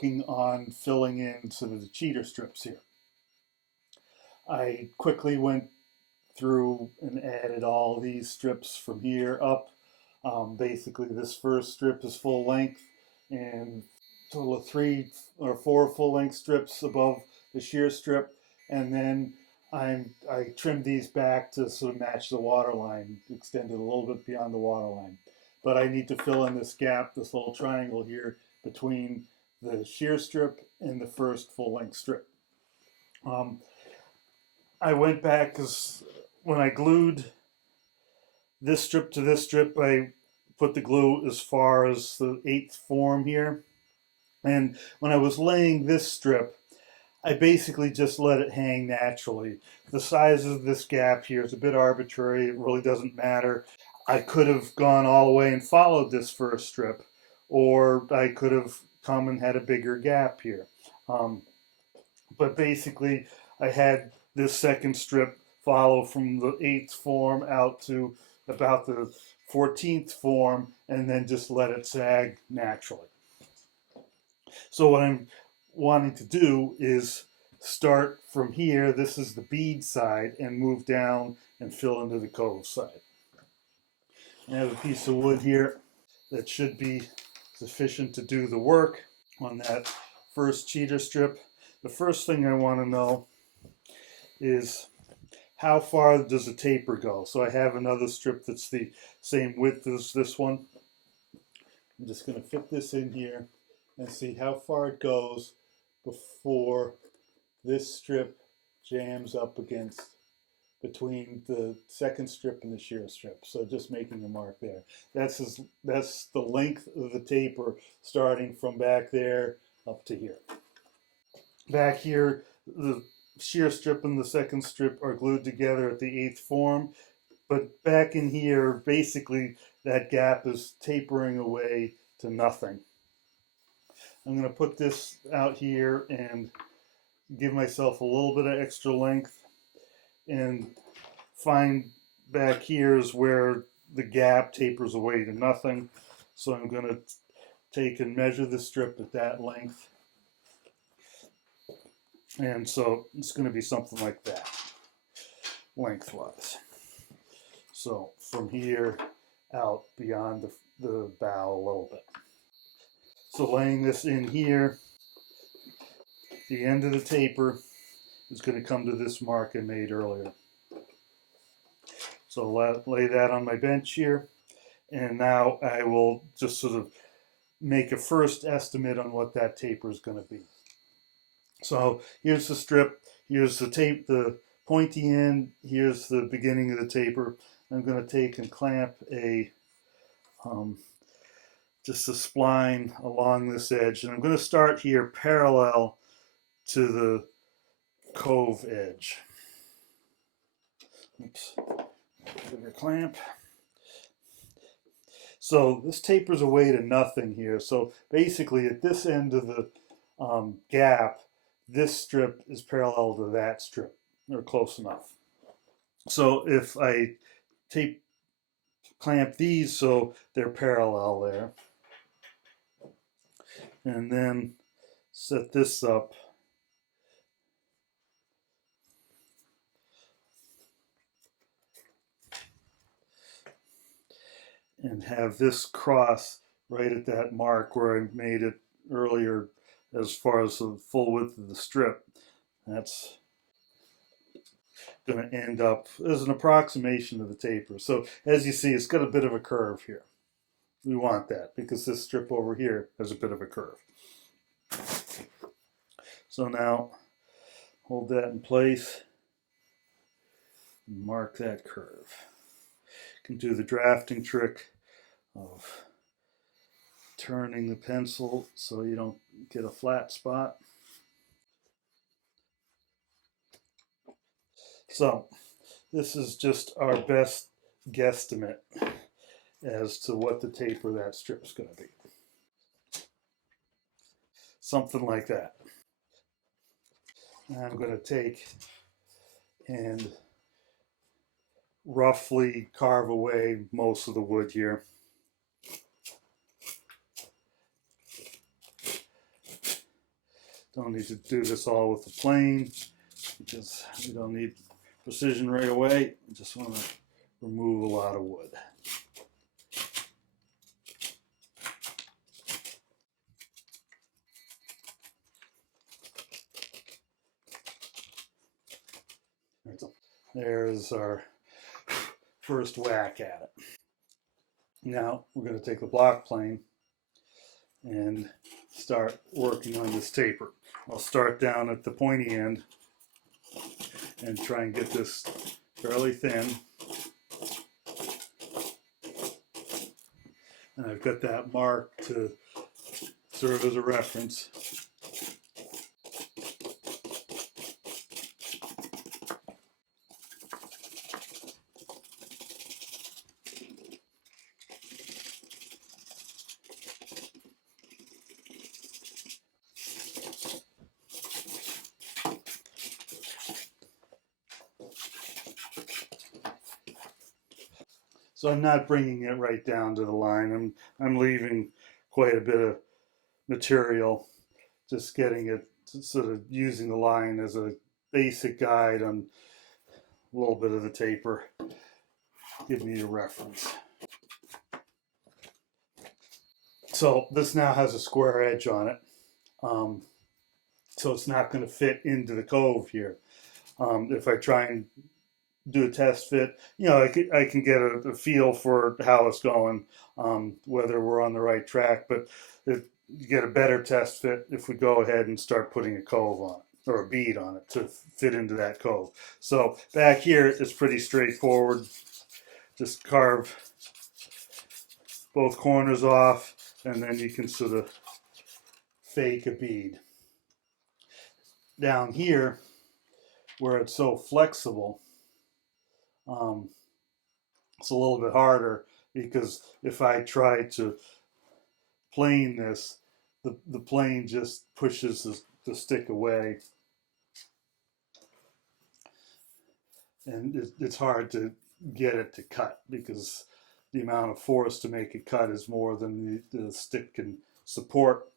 working on filling in some of the cheater strips here. I quickly went through and added all these strips from here up. Basically, this first strip is full length, and total of 3 or 4 full length strips above the shear strip, and then I trimmed these back to sort of match the water line, extended a little bit beyond the water line. But I need to fill in this gap, this little triangle here between the shear strip and the first full length strip. I went back because when I glued this strip to this strip, I put the glue as far as the 8th form here. And when I was laying this strip, I basically just let it hang naturally. The size of this gap here is a bit arbitrary. It really doesn't matter. I could have gone all the way and followed this first strip, or I could have come and had a bigger gap here. But basically, I had this second strip follow from the 8th form out to about the 14th form, and then just let it sag naturally. So what I'm wanting to do is start from here, this is the bead side, and move down and fill into the cove side. I have a piece of wood here that should be sufficient to do the work on that first cheater strip. The first thing I want to know is how far does the taper go? So I have another strip that's the same width as this one. I'm just going to fit this in here and see how far it goes before this strip jams up against between the second strip and the shear strip. So just making a mark there. That's the length of the taper starting from back there up to here. Back here, the shear strip and the second strip are glued together at the 8th form, but back in here, basically that gap is tapering away to nothing. I'm going to put this out here and give myself a little bit of extra length, and find back here is where the gap tapers away to nothing. So I'm going to take and measure the strip at that length. And so it's going to be something like that, lengthwise. So from here out beyond the bow a little bit. So laying this in here, the end of the taper is going to come to this mark I made earlier. So lay that on my bench here, and now I will just sort of make a first estimate on what that taper is going to be. So here's the strip, here's the tape, the pointy end, here's the beginning of the taper. I'm going to take and clamp just a spline along this edge, and I'm going to start here parallel to the cove edge. Oops, bigger clamp. So this tapers away to nothing here. So basically at this end of the gap, this strip is parallel to that strip, or close enough. So if I clamp these so they're parallel there, and then set this up and have this cross right at that mark where I made it earlier as far as the full width of the strip. That's going to end up as an approximation of the taper. So as you see, it's got a bit of a curve here. We want that because this strip over here has a bit of a curve. So now hold that in place and mark that curve. You can do the drafting trick of turning the pencil so you don't get a flat spot. So this is just our best guesstimate as to what the taper of that strip is going to be. Something like that. I'm going to take and roughly carve away most of the wood here. Don't need to do this all with the plane because we don't need precision right away. I just want to remove a lot of wood. There's our first whack at it. Now we're going to take the block plane and start working on this taper. I'll start down at the pointy end and try and get this fairly thin. And I've got that mark to serve as a reference. So I'm not bringing it right down to the line. I'm leaving quite a bit of material, just getting it sort of using the line as a basic guide on a little bit of the taper. Give me a reference. So this now has a square edge on it. So it's not going to fit into the cove here. If I try and do a test fit, I can get a feel for how it's going, whether we're on the right track. But you get a better test fit if we go ahead and start putting a cove on it or a bead on it to fit into that cove. So back here it's pretty straightforward. Just carve both corners off, and then you can sort of fake a bead. Down here, where it's so flexible, it's a little bit harder because if I try to plane this, the plane just pushes the stick away, and it's hard to get it to cut because the amount of force to make it cut is more than the stick can support.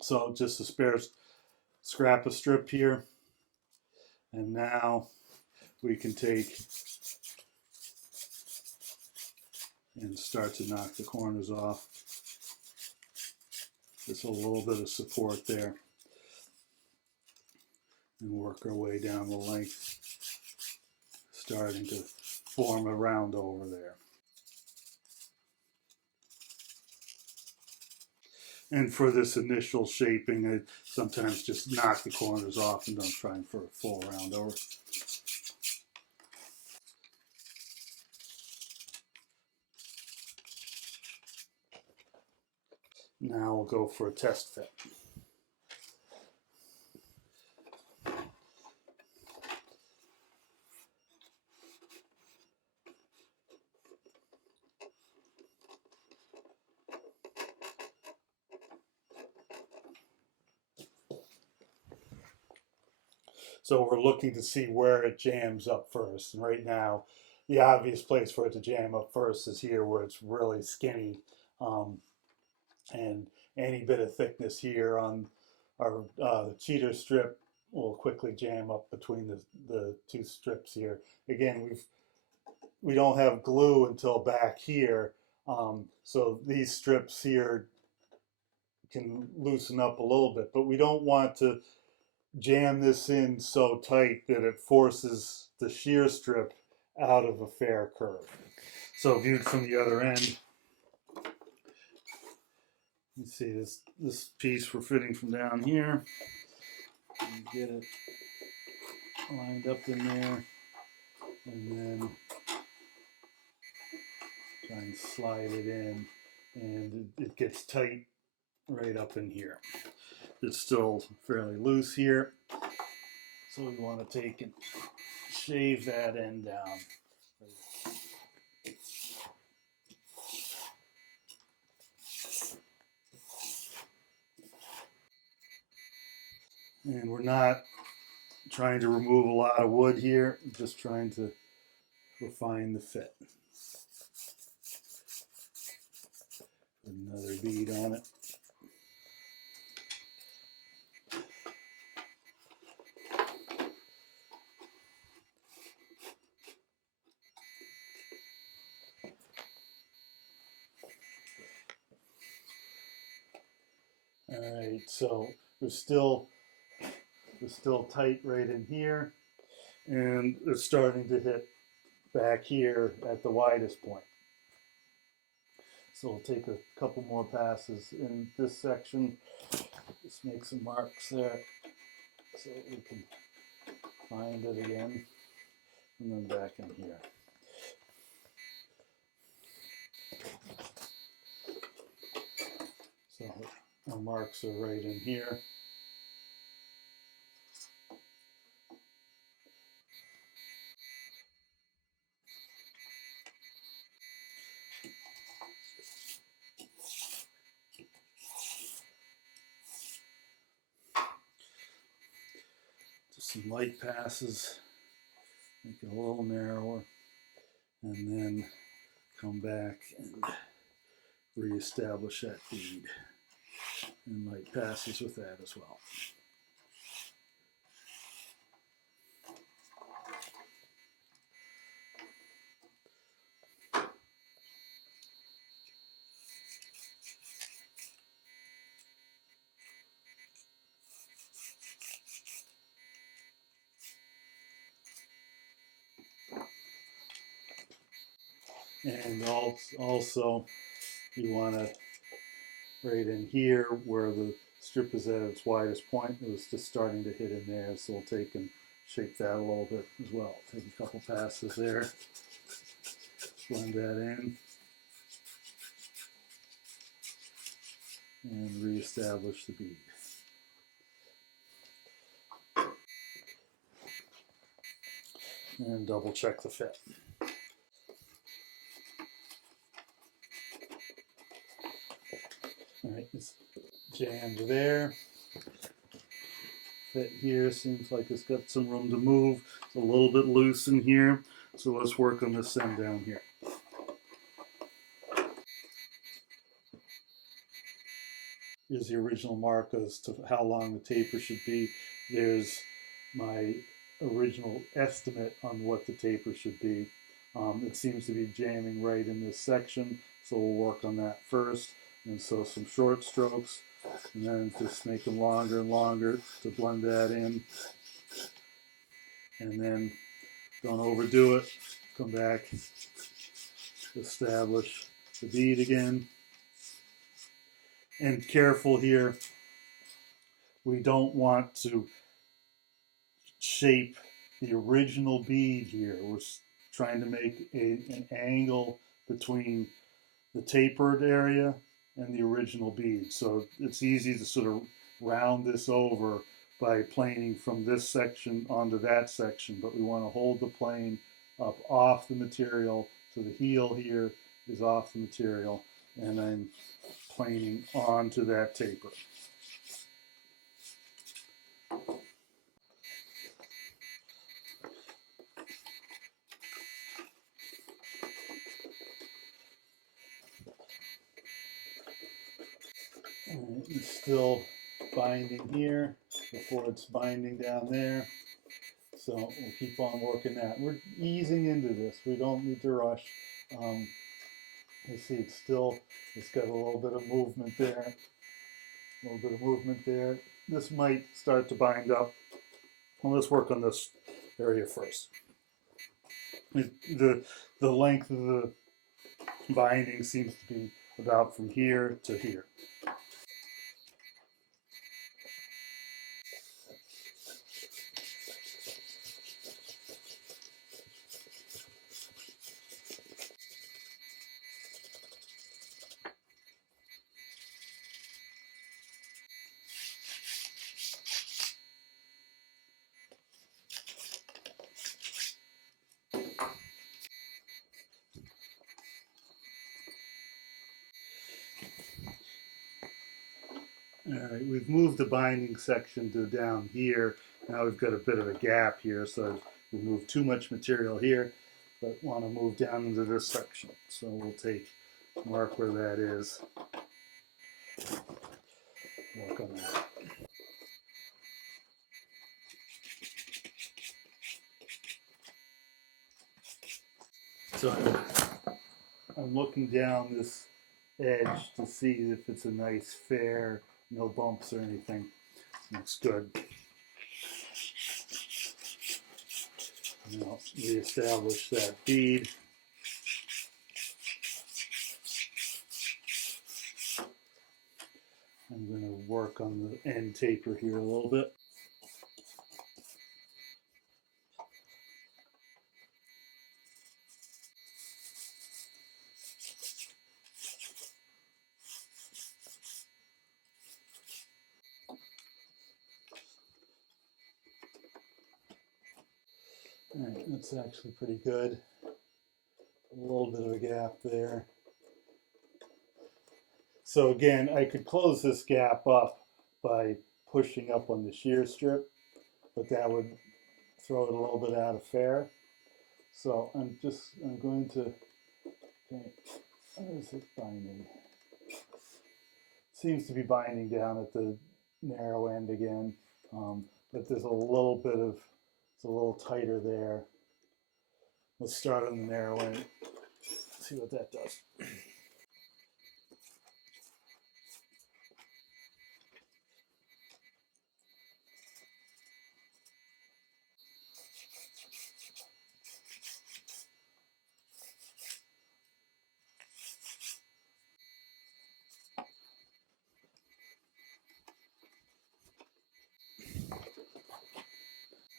So just a spare scrap of strip here, and now we can take and start to knock the corners off. Just a little bit of support there, and work our way down the length, starting to form a round over there. And for this initial shaping, I sometimes just knock the corners off and don't try for a full round over. Now we'll go for a test fit. So we're looking to see where it jams up first. And right now, the obvious place for it to jam up first is here where it's really skinny. And any bit of thickness here on our cheater strip will quickly jam up between the two strips here. Again, we don't have glue until back here, so these strips here can loosen up a little bit, but we don't want to jam this in so tight that it forces the shear strip out of a fair curve. So viewed from the other end, you see this piece we're fitting from down here. Get it lined up in there, and then try and slide it in, and it gets tight right up in here. It's still fairly loose here, so we want to take and shave that end down. And we're not trying to remove a lot of wood here, just trying to refine the fit. Another bead on it. Alright, so we're still tight right in here, and it's starting to hit back here at the widest point. So we'll take a couple more passes in this section. Just make some marks there so we can find it again, and then back in here. So our marks are right in here. Just some light passes, make it a little narrower, and then come back and reestablish that bead. And light passes with that as well. And also you want to, right in here where the strip is at its widest point, it was just starting to hit in there, so we'll take and shape that a little bit as well. Take a couple passes there, blend that in, and reestablish the bead. And double check the fit. Alright, it's jammed there. Fit here seems like it's got some room to move. It's a little bit loose in here, so let's work on this end down here. Here's the original mark as to how long the taper should be. There's my original estimate on what the taper should be. It seems to be jamming right in this section, so we'll work on that first. And so some short strokes, and then just make them longer and longer to blend that in. And then don't overdo it. Come back, establish the bead again. And careful here, we don't want to shape the original bead here. We're trying to make an angle between the tapered area and the original bead. So it's easy to sort of round this over by planing from this section onto that section, but we want to hold the plane up off the material, so the heel here is off the material, and I'm planing onto that taper. Alright, it's still binding here before it's binding down there. So we'll keep on working that. We're easing into this. We don't need to rush. You see it's got a little bit of movement there. A little bit of movement there. This might start to bind up. Well, let's work on this area first. The length of the binding seems to be about from here to here. Alright, we've moved the binding section to down here. Now we've got a bit of a gap here, so we've moved too much material here, but want to move down into this section. So we'll mark where that is. Work on that. So I'm looking down this edge to see if it's a nice fair no bumps or anything. Looks good. Now reestablish that bead. I'm going to work on the end taper here a little bit. All right, that's actually pretty good. A little bit of a gap there. So again, I could close this gap up by pushing up on the shear strip, but that would throw it a little bit out of fair. So I'm going to, okay, where is it binding? Seems to be binding down at the narrow end again, but there's a little bit of, it's a little tighter there. Let's start on the narrow end, see what that does.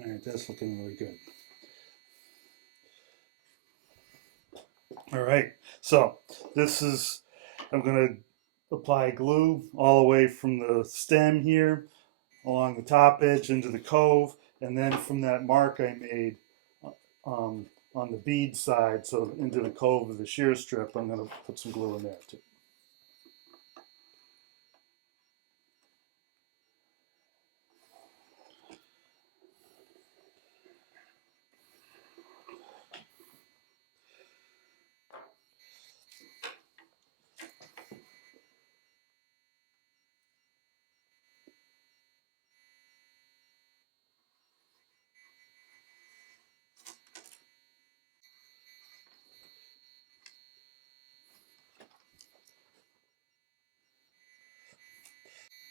All right, that's looking really good. All right, so this is, I'm going to apply glue all the way from the stem here along the top edge into the cove, and then from that mark I made on the bead side, so into the cove of the shear strip, I'm going to put some glue in there too.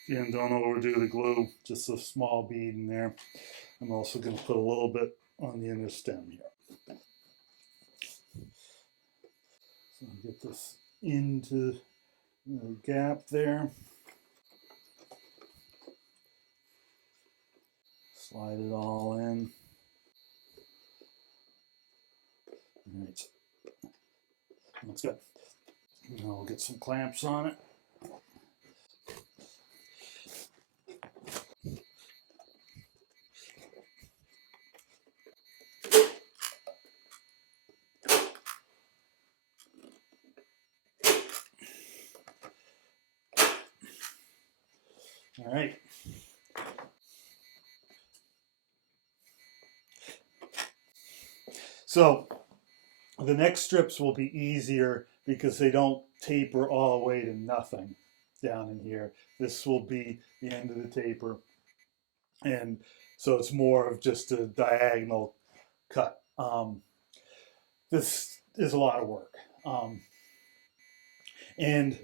Again, don't overdo the glue, just a small bead in there. I'm also going to put a little bit on the inner stem here. So get this into the gap there. Slide it all in. All right. That's good. Now we'll get some clamps on it. All right. So the next strips will be easier because they don't taper all the way to nothing down in here. This will be the end of the taper. And so it's more of just a diagonal cut. This is a lot of work. And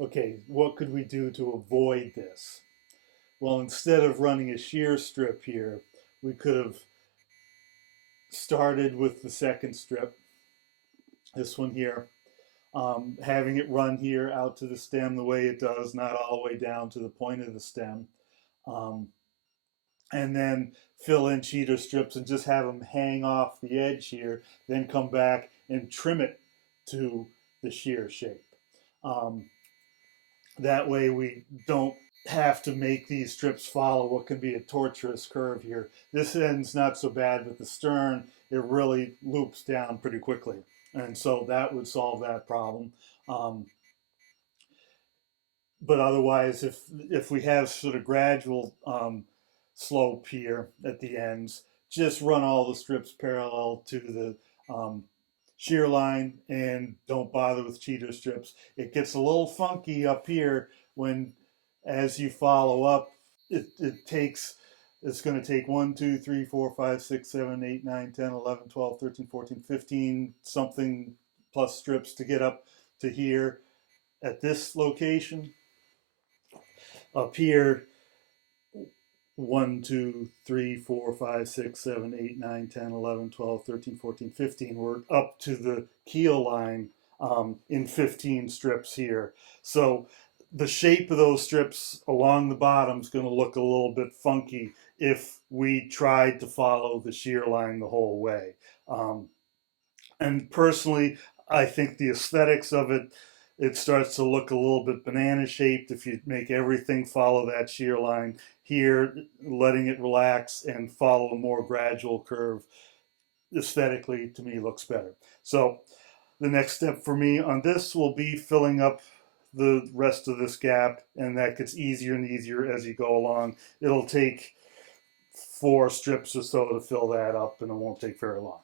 okay, what could we do to avoid this? Well, instead of running a shear strip here, we could have started with the second strip, this one here, having it run here out to the stem the way it does, not all the way down to the point of the stem, and then fill in cheater strips and just have them hang off the edge here, then come back and trim it to the shear shape. That way we don't have to make these strips follow what can be a tortuous curve here. This end's not so bad, but the stern, it really loops down pretty quickly. And so that would solve that problem. But otherwise, if we have sort of gradual slope here at the ends, just run all the strips parallel to the shear line and don't bother with cheater strips. It gets a little funky up here when, as you follow up, it's going to take 1, 2, 3, 4, 5, 6, 7, 8, 9, 10, 11, 12, 13, 14, 15 something plus strips to get up to here at this location. Up here, 1, 2, 3, 4, 5, 6, 7, 8, 9, 10, 11, 12, 13, 14, 15. We're up to the keel line in 15 strips here. So the shape of those strips along the bottom is going to look a little bit funky if we tried to follow the shear line the whole way. And personally, I think the aesthetics of it, it starts to look a little bit banana shaped if you make everything follow that shear line. Here, letting it relax and follow a more gradual curve aesthetically to me looks better. So the next step for me on this will be filling up the rest of this gap, and that gets easier and easier as you go along. It'll take 4 strips or so to fill that up, and it won't take very long.